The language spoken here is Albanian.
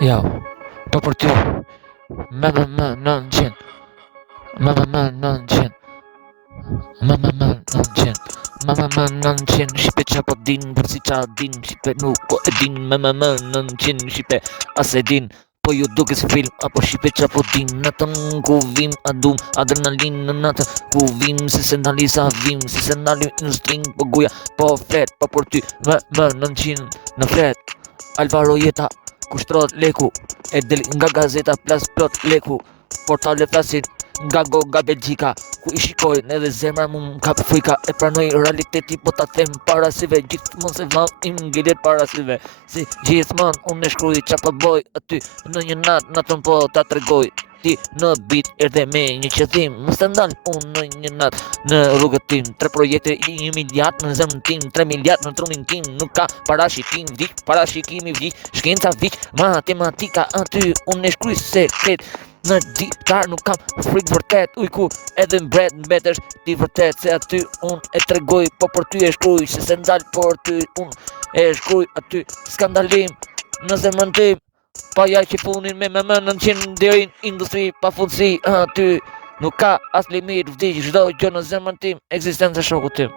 Jo, po për ty, me 900, me 900, me 900, me 900, shqipe qa po din, për si qa din, shqipe nuk po e din, me 900, shqipe as e din, po ju duke si film, apo shqipe qa po din, natën ku vim, adum, adrenalin në natën, ku vim, si se ndali sa vim, si se ndali në string, po guja, po flet, po për ty, me 900, në flet, Alvaro Jeta, kushtrot leku, e del nga gazeta plas plot leku, portale flasin nga go nga Belgjika, ku i shikojnë edhe zemra mu m'kap frika, e pranoj realiteti po ta them parasive, gjithmonë se vall im ngelet parasive, si gjithmonë unë e shkruaj qa po boj aty, në një natën po ta tregoj, ti në bit erdhe me një qëllim, mos të ndal unë në një natë në rrugën tim, 3 projekte i 1 miliard në zemrën tim, 3 miliard në trumin tim, nuk ka parashikim vdik, parashikimi vdik, shkenca vdik, matematika aty, unë e shkruaj se në ditar nuk kam frikë vërtet, ujku edhe mbret mbetesh ti vërtet, se aty unë e tregoj, po për ty e shkruaj, se se ndal për ty unë e shkruaj aty, skandalim në zemrën tim, pa ja që punin me 900 deri në industri pa fundësi aty, nuk ka as limit, vdiq çdo gjë në zemrën tim, ekzistenca shokut tim.